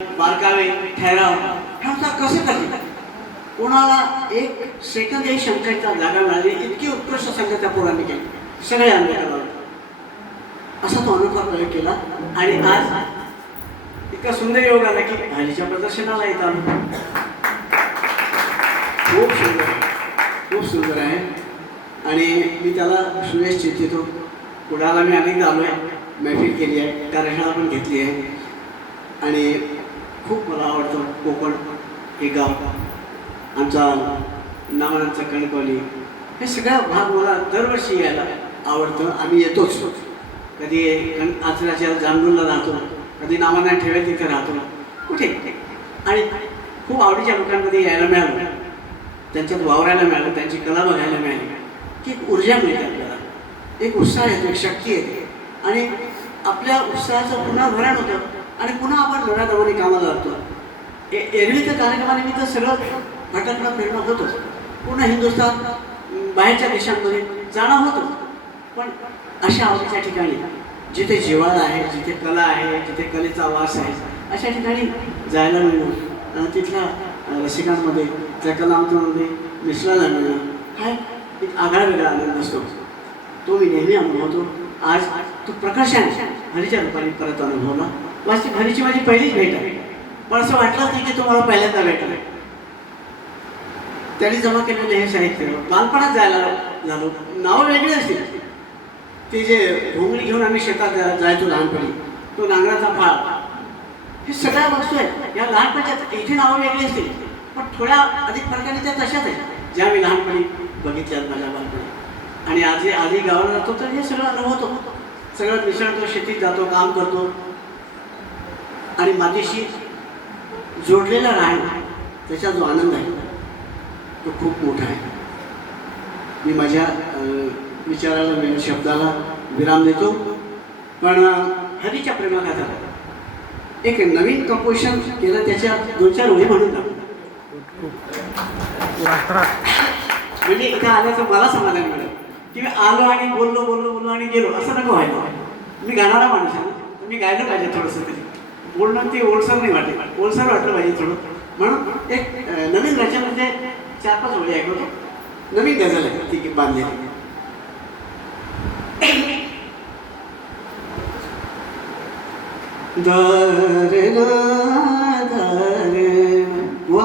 बारकावे ठहराव ह्याचा कसं करते कोणाला एक सेकंदही शंकेचा जागा मिळाली इतकी उत्कृष्ट संख्या त्या पोरांनी केली. सगळे अनुभव असा तो अनुभव प्रयोग केला आणि आज इतका सुंदर योग आला की हल्लीच्या प्रदर्शनाला येत आलो. खूप सुंदर आहे. खूप सुंदर आहे. आणि मी त्याला सुरेश चिंतितो. कुणाला मी अनेकदा आलो आहे मैफिल केली आहे. कार्यशाळा पण घेतली आहे. आणि खूप मला आवडतं कोकण हे गाव. आमचा नामांचा कणकवली हे सगळा भाग मला दरवर्षी यायला आवडतं. आम्ही येतोच. कधी कण आचऱ्याच्या जांभूळला राहतो. कधी नामाना ठेवेल तिथे राहतो. कुठे? आणि खूप आवडीच्या लोकांमध्ये यायला मिळालं. त्यांच्यात वावरायला मिळालं. त्यांची कला बघायला मिळाली. की एक ऊर्जा मिळते आपल्याला. एक उत्साह येतो एक शक्ती येते. आणि आपल्या उत्साहाचं पुन्हा भरण होतं. आणि पुन्हा आपण घरादमाने कामाला लागतो ए एरवीच्या कार्यक्रमानिमित्त सगळं भटकणं फिरणं होतंच पूर्ण हिंदुस्थान बाहेरच्या देशांमध्ये जाणं होतं. पण अशा आवडीच्या ठिकाणी जिथे जिवाळा आहे जिथे कला आहे जिथे कलेचा वास आहे अशा ठिकाणी जायला मिळणं तिथल्या रसिकांमध्ये त्या कलावंतांमध्ये मिसळायला मिळणं हा एक आगळा वेगळा आनंद असतो तो मी नेहमी अनुभवतो. आज तो प्रकाशाने हरीच्या रूपाने परत अनुभवला. माझी घरीची माझी पहिलीच भेट आहे. पण असं वाटलंच नाही की तो मला पहिल्यांदा भेटलं त्यांनी जमा केलेलं हे साहित्य बालपणात जायला झालो. नावं वेगळी असतील. ते जे भोंगडी घेऊन आम्ही शेतात जा- जायचो लहानपणी तो नांगराचा फाळ. हे सगळ्या वस्तू आहेत. या लहानपणीच्या इथे नावं वेगळी असतील. पण थोड्या अधिक फरकाने त्या तशाच आहेत ज्या मी लहानपणी बघितल्या माझ्या बालपणी. आणि आधी आधी गावाला जातो तर हे सगळं अनुभवतो. सगळं मिसळतो शेतीत जातो काम करतो. आणि माझ्याशी जोडलेला राहणं त्याचा जो आनंद आहे तो खूप मोठा आहे. मी माझ्या विचाराला मी शब्दाला विराम देतो. पण हरीच्या प्रेमागाथाला एक नवीन कंपोजिशन केलं त्याच्या दोन चार ओळी म्हणून म्हणजे इथं आल्याचं मला समाधान मिळालं. की मी आलो आणि बोललो बोललो बोललो आणि गेलो असं नको व्हायला. मी गाणारा माणूस आहे ना. मी गायलं पाहिजे थोडंसं तरी. बोलणं ते ओलसर नाही वाटले ओलसर वाटलं पाहिजे थोडं. म्हणून एक नवीन रचना म्हणजे चार पाच ओळी ऐकवतो नवीन गझल आहे. ती बांधलेली. दारे ना दारे वा.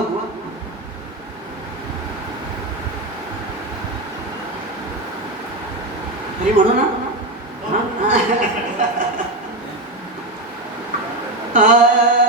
अरे म्हणू ना. हा?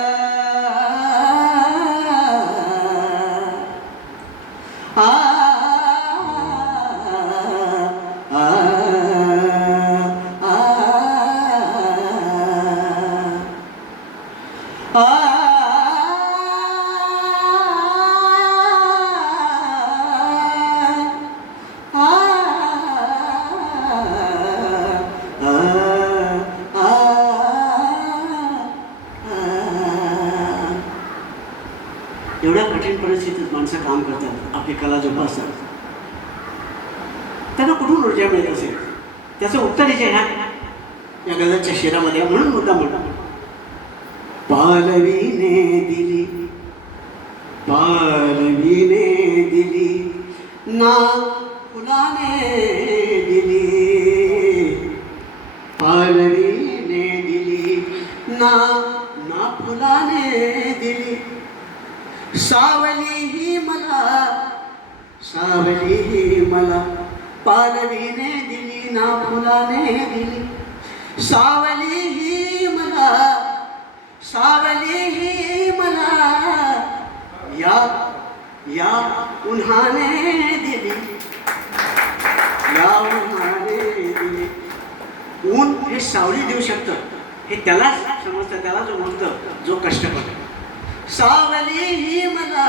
एवढ्या कठीण परिस्थितीत माणसं काम करतात आपली कला जोपासतात. त्यांना कुठून ऊर्जा मिळत असेल? त्याचं उत्तर जे ह्या या गजाच्या शेरामध्ये म्हणून मुद्दा मोठा पालवीने दिली पालवीने दिली ना फुलाने सावली ही मला सावली ही मला पालवीने दिली ना फुलाने दिली. सावली ही मला सावली ही मला या या उन्हाने दिली. या उन्हाने दिली. ऊन हे सावली देऊ शकतं. हे त्यालाच समजतं त्याला जो म्हणतं जो कष्ट करतो. सावली ही मला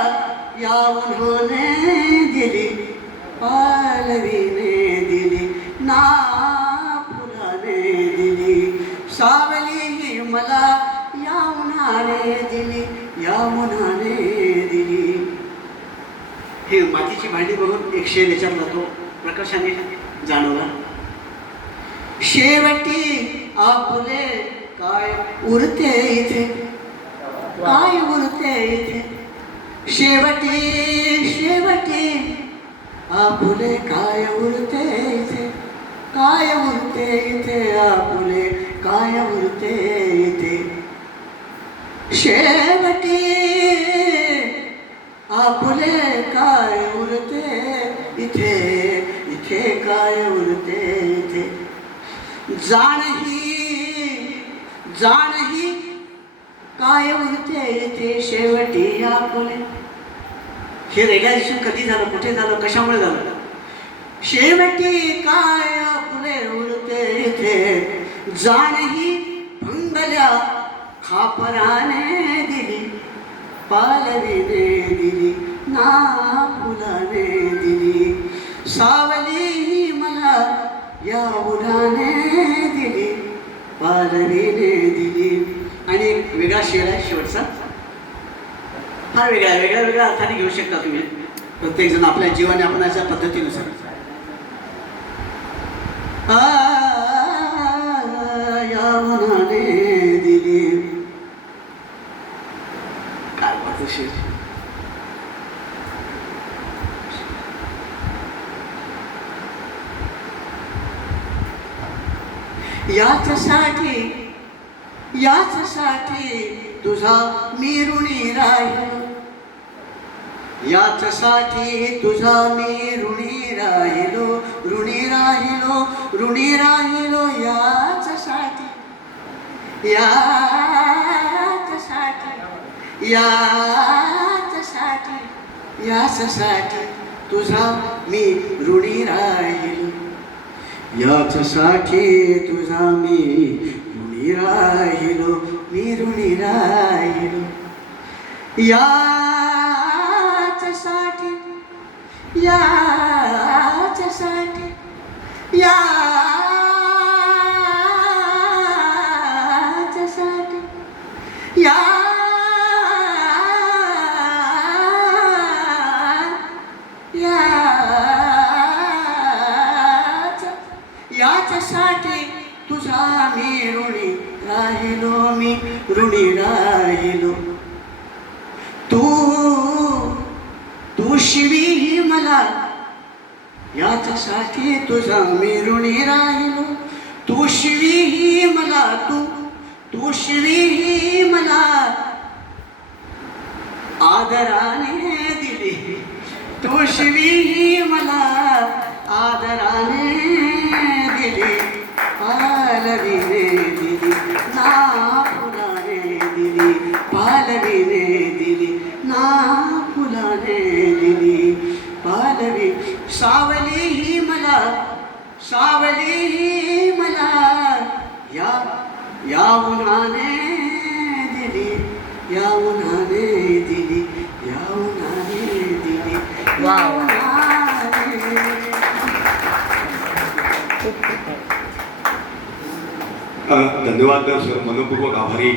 या उन्हाने दिली पालवीने दिली ना फुलाने दिली. सावली ही मला या उन्हाने दिली या उन्हाने दिली. हे मातीची भांडी बघून एक विचारला तो प्रकर्षाने जाणवला शेवटी आपले काय उरते इथे? काय इथे? शेवटी शेवटी. आपुले काय उरते इथे? काय उरते इथे? आपुले काय उरते इथे? शेवटी, आपुले काय उरते इथे? इथे काय उरते इथे? जाणही जाणही काय उरते इथे शेवटी आपुले? हे रेग्युलेशन कधी झालं? कुठे झालं? कशामुळे झालं? शेवटी काय आपुले उरते इथे जाणही भंगल्या खापराने दिली पालवीने दिली ना फुलाने दिली. सावली मला या उडाने दिली पालवीने शेर आहे शेवटचा. फार वेगळा वेगळ्या वेगळ्या अर्थाने घेऊ शकता तुम्ही. प्रत्येक जण आपल्या जीवन यापनाच्या पद्धतीनुसार. आ, या उन्हाने दिली. काय वाटतं शेर याच साठी तुझा मी ऋणी राहिलो साठी तुझा मी ऋणी राहिलो ऋणी राहिलो ऋणी राहिलो याच साठी. याच साठी तुझा मी याच राहिलो तुझा मी ऋणी राहिलो. मी ऋणी राहिलो याच्यासाठी याच्यासाठी याच्यासाठी या याच्या- याच्यासाठी तुझा मी ऋणी राहिलो मी ऋणी राहिलो. तू तू शिवी मला. याच्यासाठी तुझा मी ऋणी राहिलो. तू शिवी मला तू तू शिवी मला. आदराने दिली. तू शिवी मला आदराने या उन्हाने दिली या उन्हाने दिली या उन्हाने वा, धन्यवाद सर. मनपूर्वक आभारी.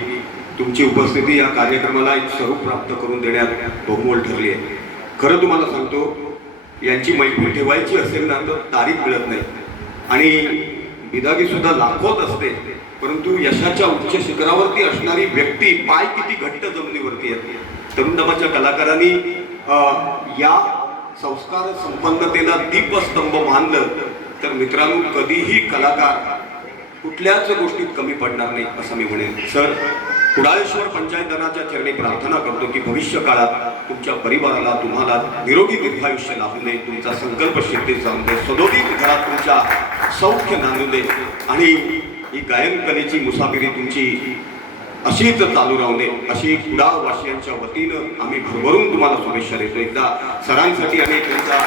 तुमची उपस्थिती या कार्यक्रमाला एक स्वरूप प्राप्त करून देण्यात बहुमोल ठरली आहे. खरं तुम्हाला सांगतो यांची मैफिल ठेवायची असेल ना तर तारीख मिळत नाही. आणि बिदागी सुद्धा लाखोत असते. परंतु यशाच्या उच्च शिखरावरती असणारी व्यक्ती पाय किती घट्ट जमिनीवरती तरुण दबाच्या कलाकारांनी या संस्कार संपन्नतेला दीपस्तंभ मानलं तर मित्रांनो कधीही कलाकार कुठल्याच गोष्टीत कमी पडणार नाही असं मी म्हणेन. सर कुडाळेश्वर पंचायत दलाच्या चरणी प्रार्थना करतो की भविष्य काळात तुमच्या परिवाराला तुम्हाला निरोगी दीर्घायुष्य लाभू दे तुमचा संकल्प सिद्धीत जाऊन दे सदोदित घरात तुमच्या सौख्य नांदू दे आणि ही गायन कलेची मुसाफिरी तुमची अशीच चालू राहू दे अशी कुडाळ वासियांच्या वतीनं आम्ही भरभरून तुम्हाला शुभेच्छा देतो. एकदा सरांसाठी आम्ही त्यांचा